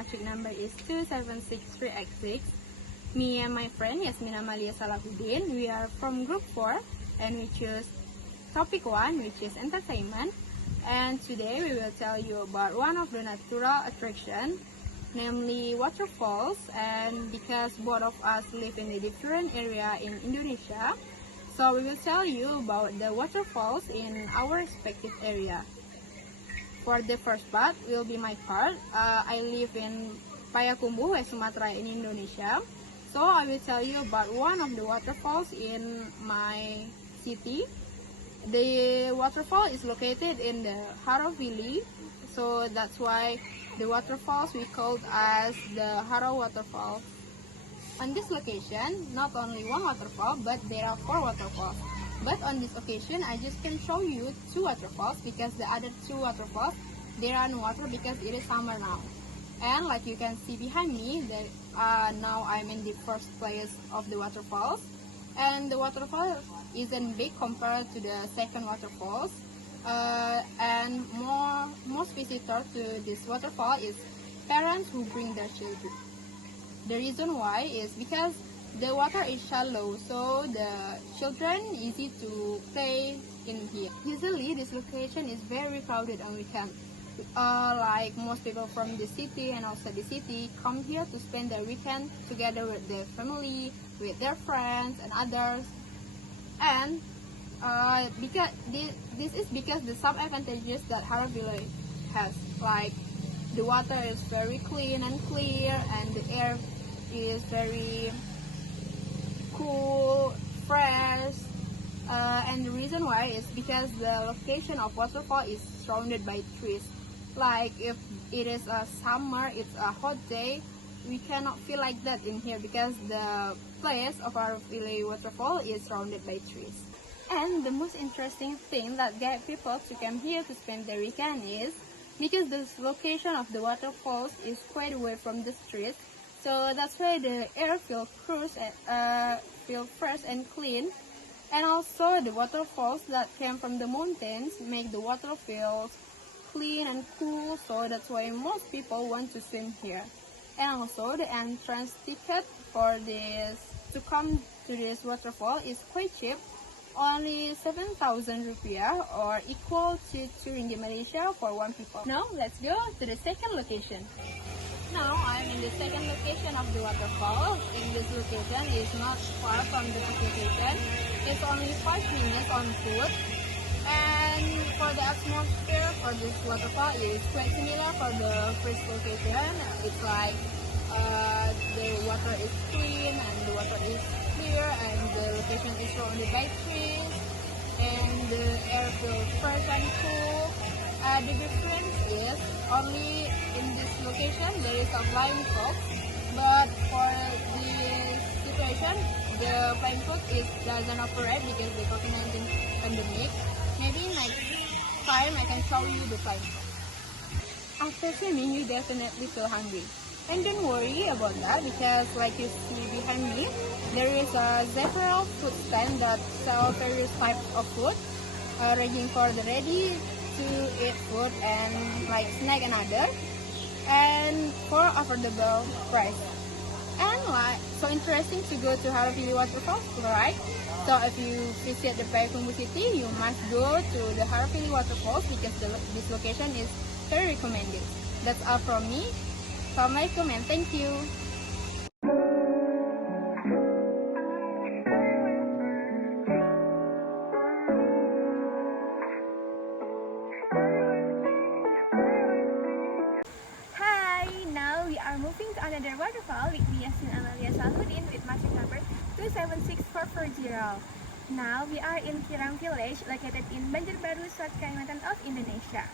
matric number is 27636. Me and my friend Yasmina Malia Salahuddin, we are from group 4 and we choose topic 1, which is entertainment. And today we will tell you about one of the natural attraction, namely waterfalls. And because both of us live in a different area in Indonesia, so we will tell you about the waterfalls in our respective area. For the first part will be my part. I live in Payakumbuh, Sumatra in Indonesia. So I will tell you about one of the waterfalls in my city. The waterfall is located in the Haro Valley, so that's why the waterfalls we called as the Haro Waterfall. On this location, not only one waterfall, but there are 4 waterfalls. But on this occasion, I just can show you 2 waterfalls because the other 2 waterfalls, there are no water because it is summer now. And like you can see behind me, now I'm in the first place of the waterfalls. And the waterfall isn't big compared to the second waterfalls. And most visitors to this waterfall is parents who bring their children. The reason why is because the water is shallow, so the children easy to play in here. Usually this location is very crowded on weekend. Like most people from the city and outside the city come here to spend their weekend together with their family, with their friends and others. And because this is because the some advantages that Haro Village has, like the water is very clean and clear, and the air is very cool, fresh. And the reason why is because the location of waterfall is surrounded by trees. Like if it is a summer, it's a hot day, we cannot feel like that in here because the place of our village waterfall is surrounded by trees. And the most interesting thing that get people to come here to spend their weekend is because this location of the waterfalls is quite away from the streets, so that's why the air feels fresh and clean. And also the waterfalls that came from the mountains make the water feel clean and cool, so that's why most people want to swim here. And also the entrance ticket for this to come to this waterfall is quite cheap, only 7,000 rupiah or equal to 2 ringgit Malaysia for 1 people. Now let's go to the second location. Now I'm in the second location of the waterfall. In this location is not far from the first location. It's only 5 minutes on foot. And for the atmosphere for this waterfall is quite similar for the first location. It's like the water is clean and the water is clear and the location is surrounded by trees and the air feels fresh and cool. The difference is only in this location there is a flying fox, but for this situation the flying fox doesn't operate because the COVID-19 pandemic. Maybe next time I can show you the flying fox. After swimming, you definitely feel hungry. And don't worry about that because like you see behind me, there is a several food stand that sell various types of food, ranging for the ready to eat food and like snack and other, and for affordable price. And like so interesting to go to Haro Valley Waterfalls, right? So if you visit the Payakumbuh city, you must go to the Haro Valley Waterfalls because this location is very recommended. That's all from me. Assalamualaikum and thank you. Hi, now we are moving to another waterfall with Yasmina Malia Salahuddin with matric number 276440. Now we are in Kirang village located in Banjarbaru, South Kalimantan of Indonesia.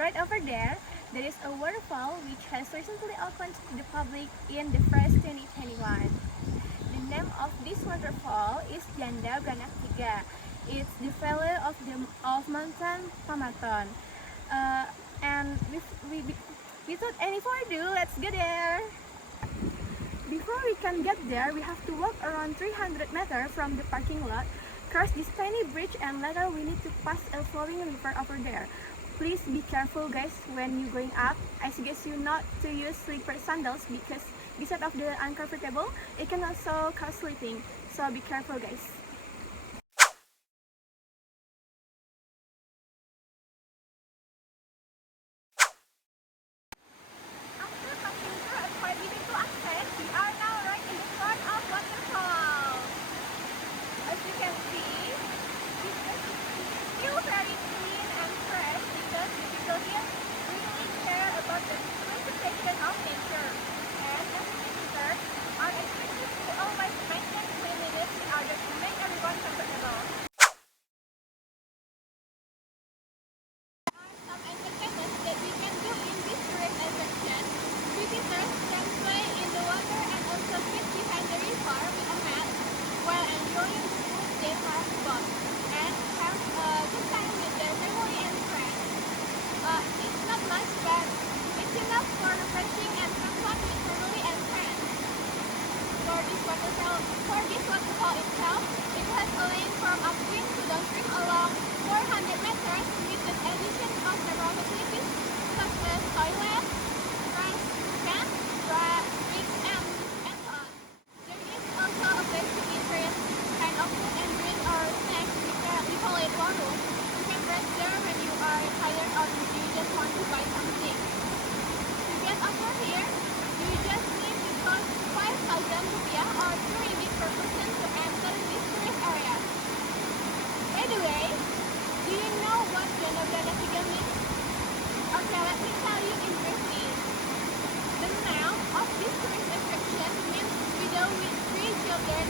Right over there is a waterfall which has recently opened to the public in the first 2021. The name of this waterfall is Janda Beranak Tiga. It's the valley of mountain Kalimantan. And without any further ado, let's go there. Before we can get there, we have to walk around 300 meters from the parking lot, cross this tiny bridge, and later we need to pass a flowing river over there. Please be careful guys when you're going up. I suggest you not to use slipper sandals because besides of the uncomfortable, it can also cause sleeping. So be careful guys. After passing through a quite beautiful access, we are now right in the front of Waterfalls. As you can see, this is still very clean and fresh because the people here really care about the preservation of nature. And as visitors are expected to always maintain cleanliness in order to make everyone comfortable. Some entertainments that we can do in this tourist attraction. Visitors can play in the water and also sit behind the river with a mat while enjoying the food they have bought and have a good time with their family and friends. It's not much, but it's enough for refreshing and have fun with family and friends. For this waterfall itself, it has a lane from upstream to downstream along 400 meters with the addition of several facilities such as toilet, trash can, bricks, and so on. There is also a place to eat various kind of food and drink or snacks. We call it warung. You can rest there when you are tired or you just want to buy something. To get over here, you just need to cost 5,000 rupiah or 2 ringgit per person to enter this tourist area. By the way, do you know what zona berada 3 means? Okay, let me tell you in briefly. The name of this tourist attraction means widow with 3 children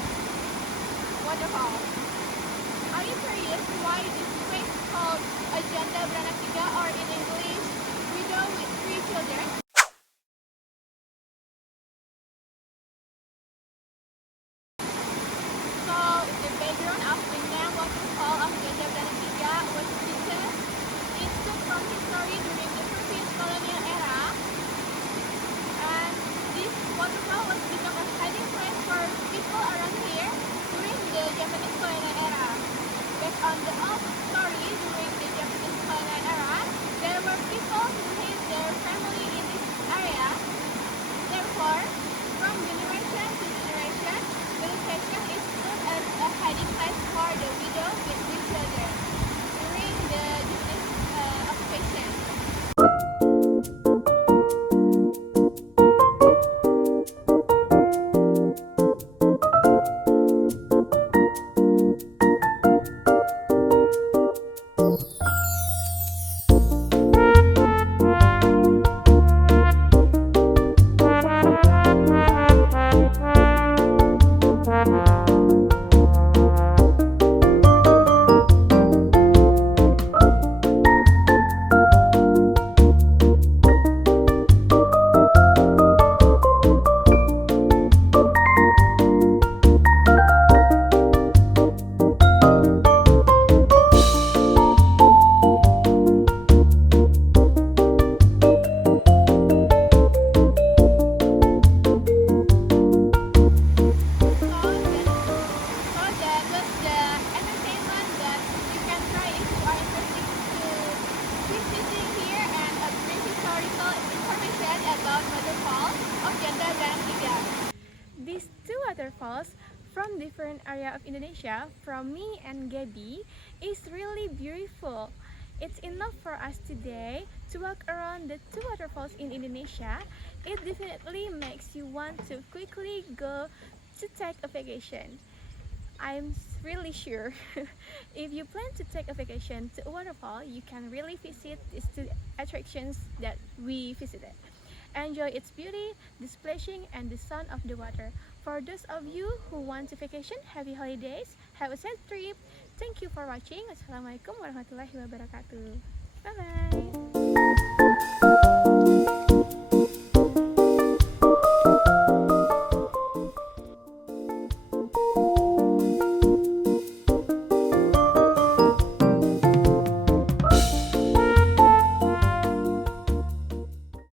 waterfall. Are you curious why this place called a janda beranak 3 or in English, widow with 3 children? So, the background of the name waterfall of Janda Beranak 3 was because it took from history during the previous colonial era, and this waterfall was become a hiding place for people around here during the Japanese colonial era. Based on the old story, during the Japanese colonial era, there were people who hid their family in this area. Therefore, from generation to generation, the location is stood as a hiding place for the widow with 3 children during the Japanese occupation. These 2 waterfalls from different area of Indonesia, from me and Gaby, is really beautiful. It's enough for us today to walk around the 2 waterfalls in Indonesia. It definitely makes you want to quickly go to take a vacation. I'm really sure if you plan to take a vacation to a waterfall, you can really visit these 2 attractions that we visited. Enjoy its beauty, the splashing, and the sound of the water. For those of you who want to vacation, happy holidays, have a safe trip. Thank you for watching. Wassalamualaikum warahmatullahi wabarakatuh. Bye bye.